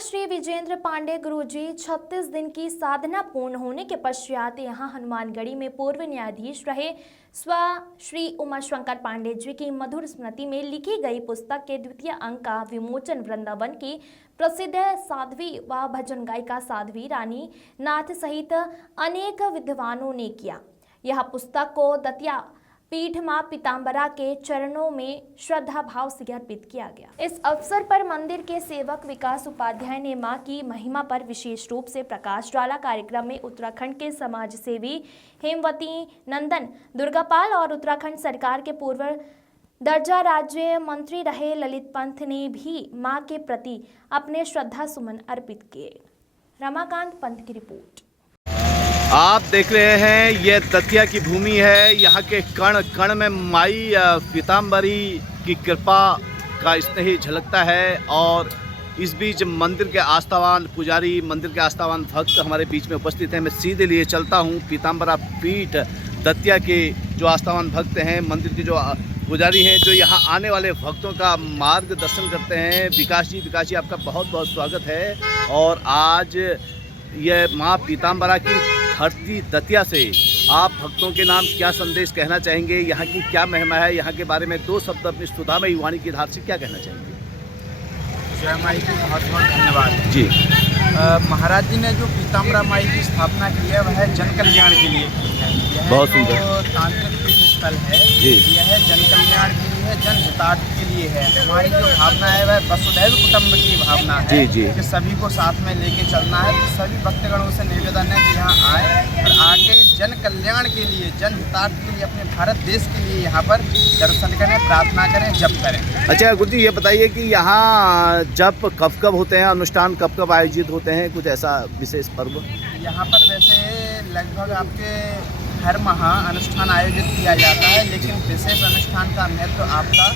प्रवक्ता श्री विजेंद्र पांडे गुरुजी 36 दिन की साधना पूर्ण होने के पश्चात यहां हनुमानगढ़ी में पूर्व न्यायाधीश रहे स्व श्री उमाशंकर पांडे जी की मधुर स्मृति में लिखी गई पुस्तक के द्वितीय अंक का विमोचन वृंदावन की प्रसिद्ध साध्वी व भजन गायिका साध्वी रानी नाथ सहित अनेक विद्वानों ने किया। यह पुस्तक को दतिया पीठ मां पीताम्बरा के चरणों में श्रद्धा भाव से अर्पित किया गया। इस अवसर पर मंदिर के सेवक विकास उपाध्याय ने मां की महिमा पर विशेष रूप से प्रकाश डाला। कार्यक्रम में उत्तराखंड के समाज सेवी हेमवती नंदन दुर्गापाल और उत्तराखंड सरकार के पूर्व दर्जा राज्य मंत्री रहे ललित पंत ने भी मां के प्रति अपने श्रद्धा सुमन अर्पित किए। रमाकांत पंत की रिपोर्ट। आप देख रहे हैं ये दतिया की भूमि है। यहाँ के कण कण में माई पीताम्बरी की कृपा का स्नेह झलकता है। और इस बीच मंदिर के आस्थावान पुजारी, मंदिर के आस्थावान भक्त हमारे बीच में उपस्थित हैं। मैं सीधे लिए चलता हूँ पीताम्बरा पीठ दतिया के जो आस्थावान भक्त हैं, मंदिर के जो पुजारी हैं, जो यहाँ आने वाले भक्तों का मार्गदर्शन करते हैं। विकास जी आपका बहुत बहुत स्वागत है। और आज ये माँ पीताम्बरा की धरती दतिया से आप भक्तों के नाम क्या संदेश कहना चाहेंगे? यहाँ की क्या महिमा है? यहाँ के बारे में दो शब्द अपनी सुधामयी वाणी की धार से क्या कहना चाहेंगे? जय माई की बहुत बहुत धन्यवाद जी। महाराज जी ने जो पीताम्बरा माई की स्थापना की है वह जन कल्याण के लिए की है। यह बहुत जो सुंदर तांत्रिक पीठ स्थल है जी। यह जन कल्याण के लिए, जन हितार्थ के लिए है। हमारी जो भावना है वह वसुधैव कुटुंब की भावना है जी। कि सभी को साथ में लेके चलना है। तो सभी भक्तगणों से निवेदन है कि यहाँ आए और आके जन कल्याण के लिए, जन हितार्थ के लिए, अपने भारत देश के लिए यहाँ पर दर्शन करें, प्रार्थना करें, जप करें। अच्छा गुरु जी, ये बताइए कि यहाँ जप कब होते हैं, अनुष्ठान कब आयोजित होते हैं? कुछ ऐसा विशेष पर्व यहाँ पर वैसे लगभग आपके हर माह अनुष्ठान आयोजित किया जाता है, लेकिन विशेष अनुष्ठान का महत्व आपका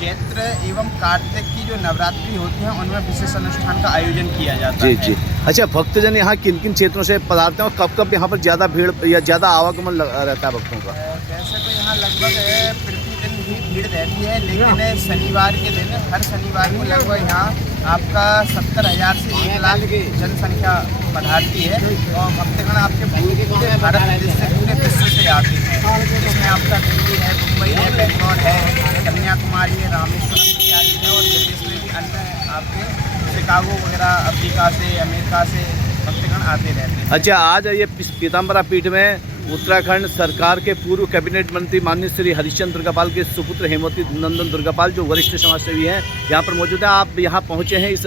चैत्र एवं कार्तिक की जो नवरात्रि होती है उनमें विशेष अनुष्ठान का आयोजन किया जाता है। जी। अच्छा, भक्तजन यहाँ किन किन क्षेत्रों से पधारते हैं और कब यहाँ पर ज़्यादा भीड़ या ज़्यादा आवागमन रहता है भक्तों का? वैसे तो यहाँ लगभग प्रतिदिन ही भीड़ रहती है, लेकिन शनिवार के दिन, हर शनिवार को लगभग यहाँ आपका 70,000 से 1 लाख जनसंख्या पधारती है। और भक्तगण आपके पूरे भारत देश से, पूरे विश्व से आते हैं। जिसमें आपका दिल्ली है, मुंबई है, बेंगलोर है, कन्याकुमारी है, रामेश्वरम इत्यादि है। और विदेश में भी अन्य आपके शिकागो वगैरह, अफ्रीका से, अमेरिका से भक्तगण आते रहते हैं। अच्छा, आज ये पीताम्बरा पीठ में उत्तराखंड सरकार के पूर्व कैबिनेट मंत्री माननीय श्री हरिश्चंद्र दुर्गापाल के सुपुत्र हेमवती नंदन दुर्गापाल, जो वरिष्ठ समाजसेवी हैं, यहाँ पर मौजूद हैं। आप यहाँ पहुँचे हैं, इस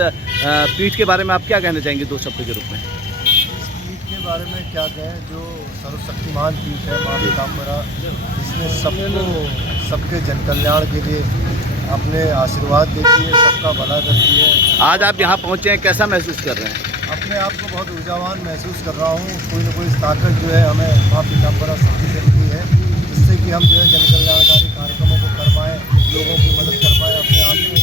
पीठ के बारे में आप क्या कहना चाहेंगे दो शब्द के रूप में? इस पीठ के बारे में क्या कहें, जो सर्वशक्तिमान पीठ है माँ पीताम्बरा, इसमें सबको, सबके जन कल्याण के लिए अपने आशीर्वाद देती है, सबका भला करती है। आज आप यहाँ पहुँचे हैं, कैसा महसूस कर रहे हैं? अपने आप को बहुत ऊर्जावान महसूस कर रहा हूँ। कोई न कोई ताकत जो है हमें माँ पीताम्बरा शक्ति से मिली है, जिससे कि हम जो है जन कल्याणकारी कार्यक्रमों को कर पाएँ, लोगों की मदद कर पाएँ, अपने आप को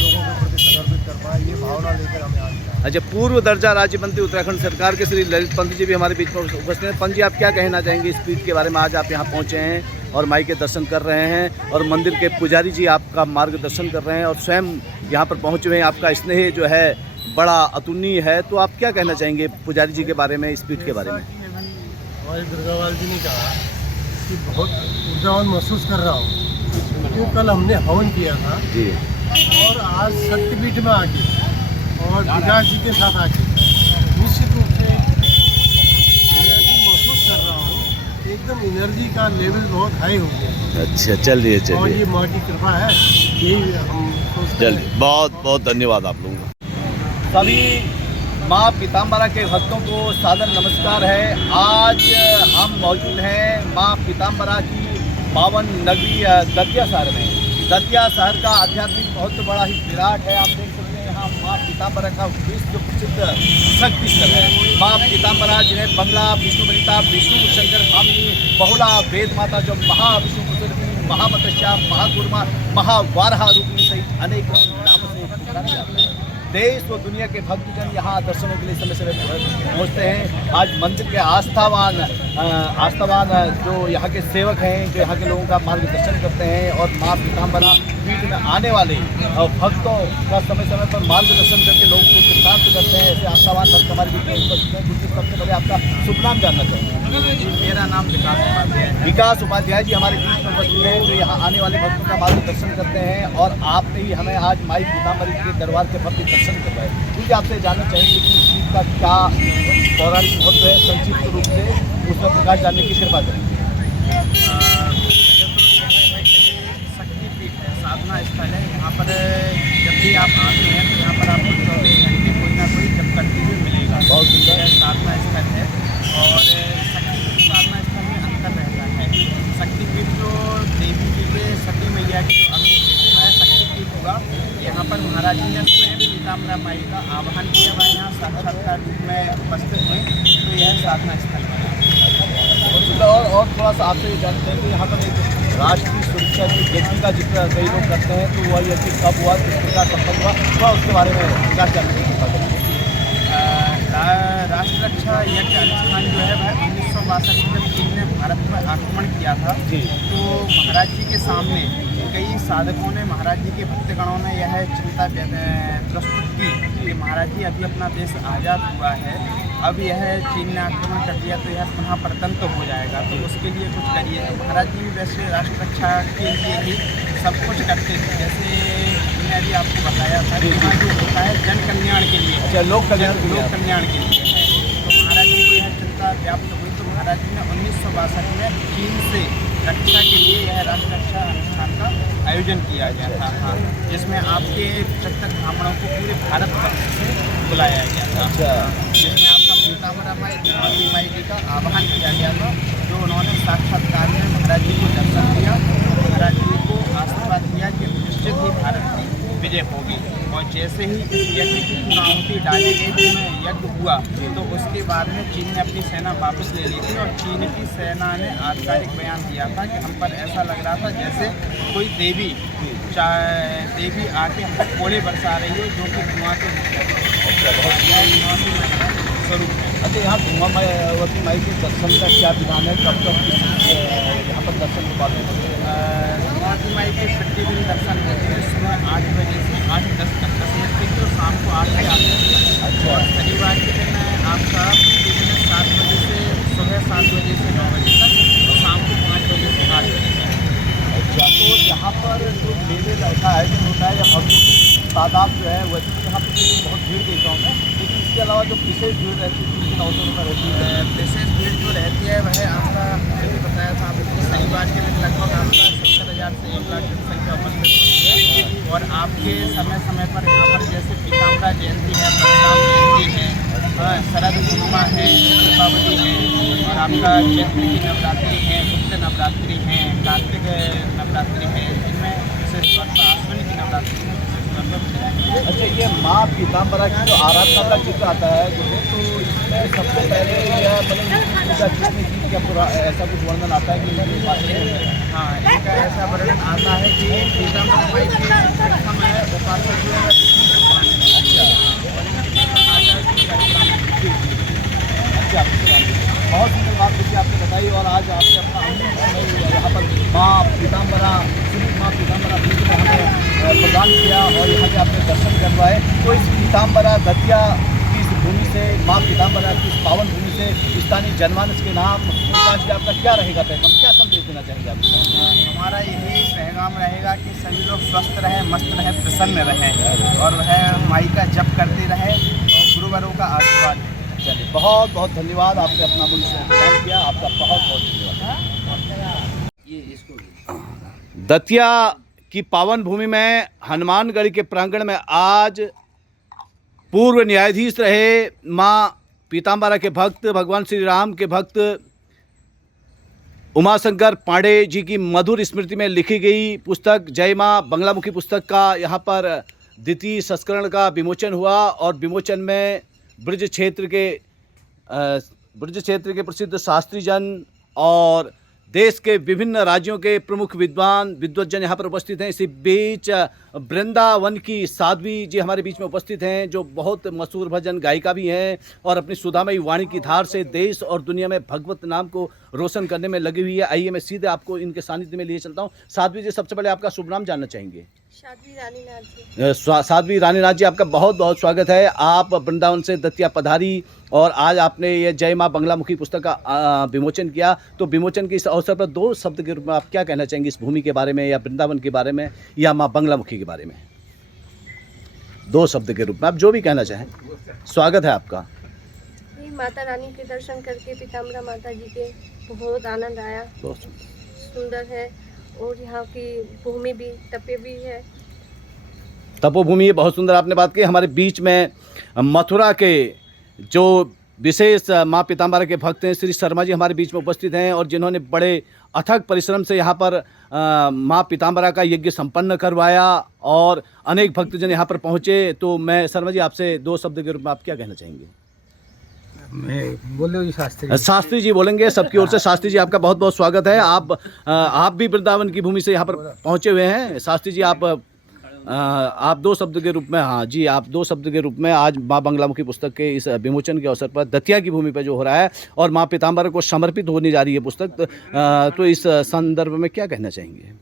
लोगों के प्रति समर्पित कर पाएँ। ये भावना लेकर हमें आज। अच्छा, पूर्व दर्जा राज्य मंत्री उत्तराखंड सरकार के श्री ललित पंत जी भी हमारे बीच में उपस्थित हैं। पंत जी, आप क्या कहना चाहेंगे इस पीठ के बारे में? आज आप यहाँ पहुँचे हैं और माई के दर्शन कर रहे हैं, और मंदिर के पुजारी जी आपका मार्गदर्शन कर रहे हैं, और स्वयं यहाँ पर पहुँचे हुए हैं। आपका स्नेह जो है बड़ा अतुलनीय है। तो आप क्या कहना चाहेंगे पुजारी जी के बारे में, इस पीठ के बारे में? हमारे दुर्गापाल जी ने कहा कि बहुत ऊर्जावान महसूस कर रहा हूँ, क्योंकि कल हमने हवन किया था जी, और आज शक्तिपीठ में आके और विकास जी के साथ आके निश्चित रूप से महसूस कर रहा हूँ, एकदम एनर्जी का लेवल बहुत हाई हो गया। अच्छा, चलिए और ये माँ की कृपा है, यही हम सोचते हैं। चलिए, बहुत बहुत धन्यवाद आप लोगों का। सभी माँ पीताम्बरा के भक्तों को सादर नमस्कार है। आज हम मौजूद हैं माँ पीताम्बरा की पावन नगरी दतिया शहर में। दतिया शहर का आध्यात्मिक बहुत बड़ा ही विराट है। आप देख सकते हैं यहाँ माँ पीताम्बरा का विश्व प्रसिद्ध शक्ति स्थल है। माँ पीताम्बरा, जिन्हें बंगला विष्णु वनिता, विष्णु शंकर भामिनी, बहुला वेद माता, जो महाविष्णु पुत्री, महामतस्या, महाकुर्मा, महावारहा रूपिणी सहित अनेकों नामों से पुकारा जाता है। देश व दुनिया के भक्तजन यहाँ दर्शनों के लिए समय समय पहुँचते हैं। आज मंदिर के आस्थावान जो यहाँ के सेवक हैं, जो यहाँ के लोगों का मार्गदर्शन करते हैं और माँ पीताम्बरा पीठ में आने वाले भक्तों का समय समय पर मार्गदर्शन करके लोगों को कृतार्थ करते हैं। ऐसे आस्थावान भक्त हमारे बीच में उपस्थित हैं। जिससे सबसे पहले आपका शुभ नाम जानना चाहूँगा। मेरा नाम विकास उपाध्याय है। विकास उपाध्याय जी हमारे बीच में उपस्थित हैं, जो यहाँ आने वाले भक्तों का मार्गदर्शन करते हैं और आपने ही हमें आज माई पीताम्बरी के दरबार के भव्य दर्शन करवाए। क्योंकि आपसे जानना चाहेंगे कि इस चीज़ का क्या पौराणिक महत्व है, संक्षिप्त रूप से उसमें प्रकाश डालने की कृपा करेंगे। शक्तिपीठ है, साधना स्थल है। यहाँ पर जब भी आप आते हैं तो यहाँ पर आपको 24 घंटे कोई ना कोई जब करते हुए मिलेगा। बहुत सुंदर साधना स्थल है और शक्तिपीठ साधना स्थल में अंतर रहता है। शक्तिपीठ जो देवी जी के सती मैया की जो अंग है शक्तिपीठ हुआ, यहाँ पर महाराज जी ने स्वयं पीताम्बरा माई का आवाहन किया हुआ, यहाँ साक्षात्कार रूप में उपस्थित हुए, तो यह साधना स्थल है। और थोड़ा सा आपसे ये जानते हैं कि यहाँ पर एक राष्ट्रीय सुरक्षा की यज्ञ का जिक्र कई लोग करते हैं, तो वह यज्ञ कब हुआ, किस प्रकार संपन्न हुआ, थोड़ा उसके बारे में प्रकाश डालने की कृपा करेंगे। राष्ट्र रक्षा यज्ञ अनुष्ठान जो है वह 1962 में जब चीन ने भारत पर आक्रमण किया था, तो महाराज जी के सामने कई साधकों ने, महाराज जी के भक्तगणों ने यह चिंता प्रस्तुत की कि महाराज जी अभी अपना देश आज़ाद हुआ है, अब यह चीन ने आक्रमण कर दिया तो यह पुनः परतंत्र हो जाएगा, तो उसके लिए कुछ करिए। तो महाराज जी वैसे राष्ट्र रक्षा के लिए ही सब कुछ करते थे। जैसे मैंने अभी आपको बताया था कि यहाँ जो होता है जन कल्याण के लिए, अच्छा, लोक कल्याण के लिए है। तो महाराज जी को यह चिंता व्याप्त हुई, तो महाराज जी ने 1962 में चीन से रक्षा के लिए यह राष्ट्र रक्षा अनुष्ठान का आयोजन किया गया था, जिसमें आपके 75 ब्राह्मणों को पूरे भारत वर्ष से बुलाया गया था, जिसमें आपका पीताम्बरा माई जी का आह्वान किया गया था, जो उन्होंने साक्षात्कार में महाराज जी को दर्शन दिया, महाराज जी को आशीर्वाद दिया कि निश्चित ही भारत की विजय होगी। और जैसे ही इस यज्ञ की पूर्णाहुति डाली गई, जिसमें यज्ञ हुआ, तो उसके बाद में चीन ने अपनी सेना वापस ले ली थी और चीन की सेना ने आधिकारिक बयान दिया था कि हम पर ऐसा लग रहा था जैसे कोई देवी आके हम पर कोड़े बरसा रही है, जो कि धुआं के स्वरूप है। अच्छा, यहाँ धुआंवती माई के दर्शन का क्या विधान है, कब तक यहाँ पर दर्शन हो पाते हैं? धुआंवती माई के प्रतिदिन दर्शन होते हैं, सुबह 8 बजे से 8-10 मिनट तक, तो शाम को 8 बजे आते हैं। अच्छा। और शनिवार के दिन आपका प्रतिदिन 7 बजे से सुबह 7 बजे से 9 बजे तक, और शाम को 5 बजे से 8 बजे तक। अच्छा, तो यहाँ पर जो मेले रहता है, जो होता है, या भक्तों की तादाद जो है, वैसे तो यहाँ पर बहुत भीड़ देखता हूँ मैं, लेकिन इसके अलावा जो विशेष भीड़ रहती है, किन अवसरों पर रहती है? विशेष भीड़ जो रहती है वह आपका मैंने बताया था आपको, शनिवार के दिन लगभग आपका 70,000 से 1 लाख जनसंख्या उपस्थित होती है। और आपके समय समय पर यहाँ पर जैसे पीताम्बरा जयंती है, परशुराम जयंती है, शरद पूर्णिमा है, दीपावली है, और आपका चैत्र की नवरात्रि है, गुप्त नवरात्रि है, कार्तिक नवरात्रि है, इनमें विशेष तौर पर आश्विन की नवरात्रि है। अच्छा, ये माँ पीताम्बरा की जो आराधना का जिक्र आता है, तो इसमें सबसे पहले यह पूजा किसने की, क्या पूरा ऐसा कुछ वर्णन आता है कि? हाँ, इनका ऐसा वर्णन आता है कि पीताम्बरा माई के प्रथम है उपासक जो है बहुत सुंदर बात देखिए आपने बताई, और आज आपने अपना यहाँ पर माँ पीताम्बरा, श्री माँ पीताम्बरा पीठ में हमें प्रदान किया और यहाँ के आपने दर्शन करवाए। तो इस पीताम्बरा दतिया की इस भूमि से, माँ पीताम्बरा की इस पावन भूमि से स्थानीय जनमानस के नाम विकास जी आपका क्या रहेगा पैगाम, क्या संदेश देना चाहेंगे आप? हमारा यही पैगाम रहेगा कि सभी लोग स्वस्थ रहें, मस्त रहें, प्रसन्न रहें, और वह माई का जप करते रहें और गुरुवरों का आशीर्वाद लें। चलिए, बहुत बहुत धन्यवाद, आपने अपना मूल्य से प्रदान किया, आपका बहुत बहुत धन्यवाद। दतिया की पावन भूमि में हनुमानगढ़ के प्रांगण में आज पूर्व न्यायाधीश रहे माँ पीताम्बरा के भक्त, भगवान श्री राम के भक्त उमाशंकर पांडे जी की मधुर स्मृति में लिखी गई पुस्तक जय माँ बंगलामुखी पुस्तक का यहाँ पर द्वितीय संस्करण का विमोचन हुआ, और विमोचन में ब्रज क्षेत्र के प्रसिद्ध शास्त्री जन और देश के विभिन्न राज्यों के प्रमुख विद्वज्जन यहाँ पर उपस्थित हैं। इसी बीच वृंदावन की साध्वी जी हमारे बीच में उपस्थित हैं, जो बहुत मशहूर भजन गायिका भी हैं और अपनी सुधामयी वाणी की धार से देश और दुनिया में भगवत नाम को रोशन करने में लगी हुई है। आइए मैं सीधे आपको इनके सानिध्य में लिए चलता हूँ। साध्वी जी, सबसे पहले आपका शुभ नाम जानना चाहेंगे। साध्वी रानीनाथ जी। साध्वी रानीनाथ जी, आपका बहुत बहुत स्वागत है। आप वृंदावन से दतिया पधारी और आज आपने ये जय माँ बंगलामुखी पुस्तक का विमोचन किया। तो विमोचन के इस अवसर पर 2 शब्द के रूप में आप क्या कहना चाहेंगे इस भूमि के बारे में, या वृंदावन के बारे में, या माँ बंगलामुखी के बारे में? 2 शब्द के रूप में आप जो भी कहना चाहें, स्वागत है आपका। ये माता रानी के दर्शन करके पीताम्बरा माता जी के बहुत आनंद आया, बहुत सुंदर है। और यहाँ की भूमि भी तपे भी है, तपोभूमि है, बहुत सुंदर आपने बात की। हमारे बीच में मथुरा के जो विशेष माँ पीताम्बरा के भक्त हैं, श्री शर्मा जी हमारे बीच में उपस्थित हैं, और जिन्होंने बड़े अथक परिश्रम से यहाँ पर माँ पीताम्बरा का यज्ञ संपन्न करवाया और अनेक भक्तजन यहाँ पर पहुँचे। तो मैं शर्मा जी आपसे 2 शब्द के रूप में आप क्या कहना चाहेंगे? मैं बोल रहा हूँ शास्त्री। शास्त्री जी बोलेंगे सबकी ओर से। शास्त्री जी, आपका बहुत बहुत स्वागत है। आप भी वृंदावन की भूमि से यहाँ पर पहुँचे हुए हैं। शास्त्री जी, आप 2 शब्द के रूप में, हाँ जी, आप 2 शब्द के रूप में आज माँ बंगलामुखी पुस्तक के इस विमोचन के अवसर पर दतिया की भूमि पर जो हो रहा है और माँ पीताम्बरा को समर्पित होने जा रही है पुस्तक, तो इस संदर्भ में क्या कहना चाहेंगे?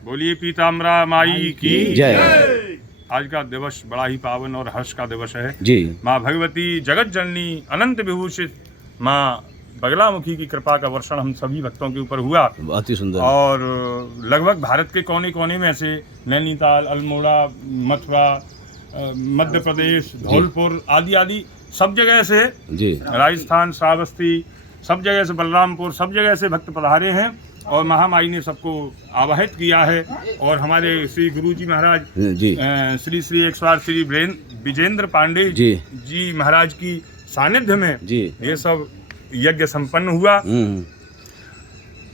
बोलिए पीताम्बरा माई की जय। आज का दिवस बड़ा ही पावन और हर्ष का दिवस है जी। माँ भगवती जगत जननी अनंत विभूषित माँ बगलामुखी की कृपा का वर्षण हम सभी भक्तों के ऊपर हुआ। बहुत ही सुंदर। और लगभग भारत के कोने कोने में से नैनीताल, अल्मोड़ा, मथुरा, मध्य प्रदेश, धौलपुर आदि आदि सब जगह से जी, राजस्थान, श्रावस्ती, सब जगह से, बलरामपुर, सब जगह से भक्त पधारे हैं और महामाई ने सबको आवाहित किया है। और हमारे श्री गुरु जी महाराज जी, श्री श्री 108 श्री विजेंद्र पांडे जी महाराज की सानिध्य में जी ये सब यज्ञ संपन्न हुआ।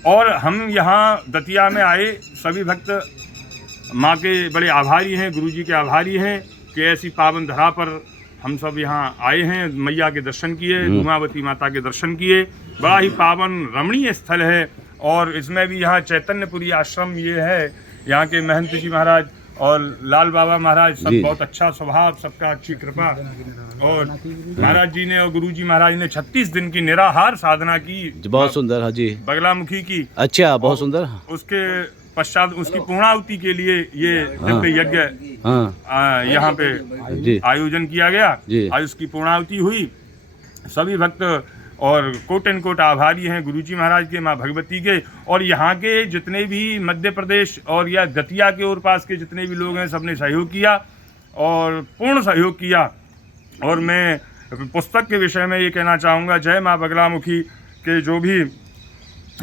और हम यहाँ दतिया में आए सभी भक्त माँ के बड़े आभारी हैं, गुरु जी के आभारी हैं कि ऐसी पावन धरा पर हम सब यहाँ आए हैं, मैया के दर्शन किए, धूमावती माता के दर्शन किए। बड़ा ही पावन रमणीय स्थल है। और इसमें भी यहाँ चैतन्यपुरी आश्रम ये है, यहाँ के महंत जी महाराज और लाल बाबा महाराज सब बहुत अच्छा स्वभाव, सबका अच्छी कृपा। और महाराज जी ने और गुरु जी महाराज ने 36 दिन की निराहार साधना की, बहुत सुंदर। हाँ जी, बगलामुखी की। अच्छा, बहुत सुंदर। उसके पश्चात उसकी पूर्णाहुति के लिए ये दिव्य यज्ञ यहाँ पे आयोजन किया गया। आज उसकी पूर्णाहुति हुई। सभी भक्त और कोट एंड कोट आभारी हैं गुरुजी महाराज के, माँ भगवती के। और यहाँ के जितने भी मध्य प्रदेश और या दतिया के और पास के जितने भी लोग हैं, सबने सहयोग किया और पूर्ण सहयोग किया। और मैं पुस्तक के विषय में ये कहना चाहूँगा, जय माँ बगलामुखी के जो भी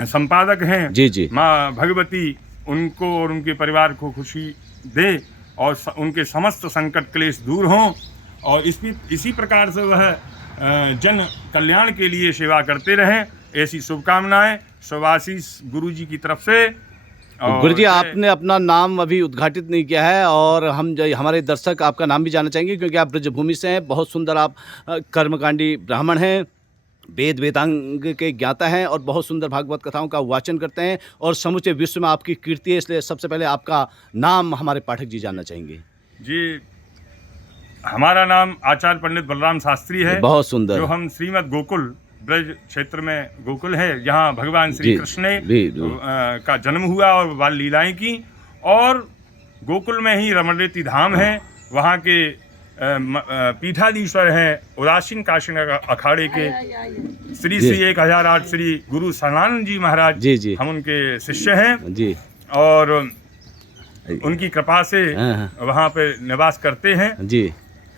संपादक हैं जी जी, माँ भगवती उनको और उनके परिवार को खुशी दे और उनके समस्त संकट क्लेश दूर हों। और इसी प्रकार से वह जन कल्याण के लिए सेवा करते रहें, ऐसी शुभकामनाएं शुभाशीष गुरु जी की तरफ से। गुरु जी, आपने अपना नाम अभी उद्घाटित नहीं किया है और हमारे दर्शक आपका नाम भी जानना चाहेंगे, क्योंकि आप ब्रजभूमि से हैं। बहुत सुंदर आप कर्मकांडी ब्राह्मण हैं, वेदांग के ज्ञाता हैं और बहुत सुंदर भागवत कथाओं का वाचन करते हैं और समूचे विश्व में आपकी कीर्ति है। इसलिए सबसे पहले आपका नाम हमारे पाठक जी जानना चाहेंगे। जी, हमारा नाम आचार्य पंडित बलराम शास्त्री है। बहुत सुंदर। जो हम श्रीमद गोकुल ब्रज क्षेत्र में गोकुल है, यहाँ भगवान श्री कृष्ण ने का जन्म हुआ और बाल लीलाएं की। और गोकुल में ही रमणरेती धाम है, वहाँ के पीठाधीश्वर हैं उदासीन काशीन अखाड़े के श्री श्री 1008 श्री गुरु सनानंद जी महाराज जी, हम उनके शिष्य हैं जी। और उनकी कृपा से वहाँ पे निवास करते हैं जी,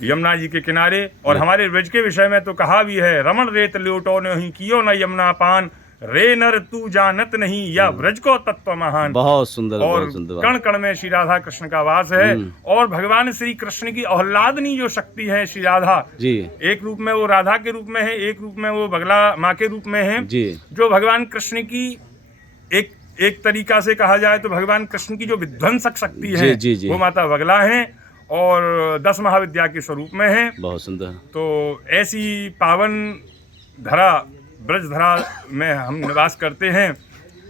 यमुना जी के किनारे। और हमारे ब्रज के विषय में तो कहा भी है, रमण रेत ल्योटो नहीं कियो न यमुना पान, रे नर तू जानत नहीं या ब्रज को तत्व महान। बहुत सुंदर। और कण कण में श्री राधा कृष्ण का वास है। और भगवान श्री कृष्ण की आह्लादनी जो शक्ति है श्री राधा जी, एक रूप में वो राधा के रूप में है, एक रूप में वो बगला माँ के रूप में है जी। जो भगवान कृष्ण की एक तरीका से कहा जाए तो भगवान कृष्ण की जो विध्वंसक शक्ति है जी, जी, जी। वो माता बगला है और 10 महाविद्या के स्वरूप में है। बहुत सुंदर। तो ऐसी पावन धरा ब्रज धरा में हम निवास करते हैं।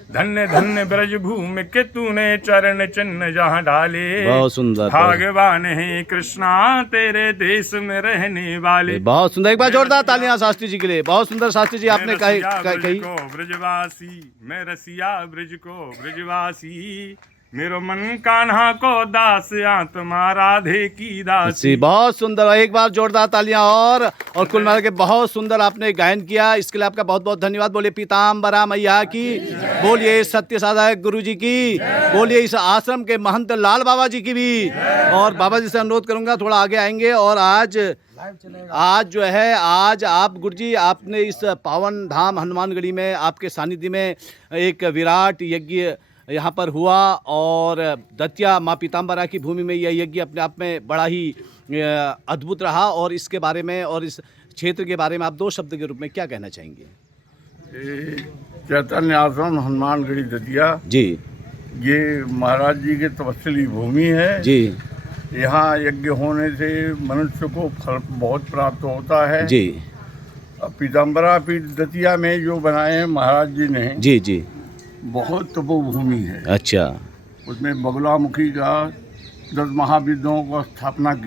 धन्य धन्य ब्रज भूमि के तूने चरण चिन्ह जहाँ डाले। बहुत सुंदर, भाग्यवान है कृष्णा तेरे देश में रहने वाले। बहुत सुंदर, एक बार जोरदार तालियां शास्त्री जी के लिए। बहुत सुंदर शास्त्री जी, आपने कही को ब्रजवासी, मैं रसिया ब्रज को ब्रजवासी, मेरो मन कान्हा को दास आत्मा राधे की दासी। बहुत सुंदर, एक बार जोरदार तालियां। और कुल मिला के बहुत सुंदर आपने गायन किया, इसके लिए आपका बहुत बहुत धन्यवाद। बोलिए पीताम्बरा मैया की, बोलिए सत्य साधक गुरु जी की, बोलिए इस आश्रम के महंत लाल बाबा जी की भी। और बाबा जी से अनुरोध करूंगा थोड़ा आगे आएंगे। और आज जो है, आज आप गुरु जी, आपने इस पावन धाम हनुमानगढ़ी में आपके सानिध्य में एक विराट यज्ञ यहाँ पर हुआ। और दतिया माँ पीताम्बरा की भूमि में यह यज्ञ अपने आप में बड़ा ही अद्भुत रहा। और इसके बारे में और इस क्षेत्र के बारे में आप 2 शब्द के रूप में क्या कहना चाहेंगे? चैतन्य आश्रम हनुमानगढ़ी दतिया जी, ये महाराज जी की तपस्वी भूमि है जी। यहाँ यज्ञ होने से मनुष्य को फल बहुत प्राप्त होता है जी। पीताम्बरा पीठ दतिया में जो बनाए हैं महाराज जी ने, जी जी, बहुत तपोभूमि है। अच्छा। उसमें बगुलामुखी का 10 महाविद्यों को स्थापना की।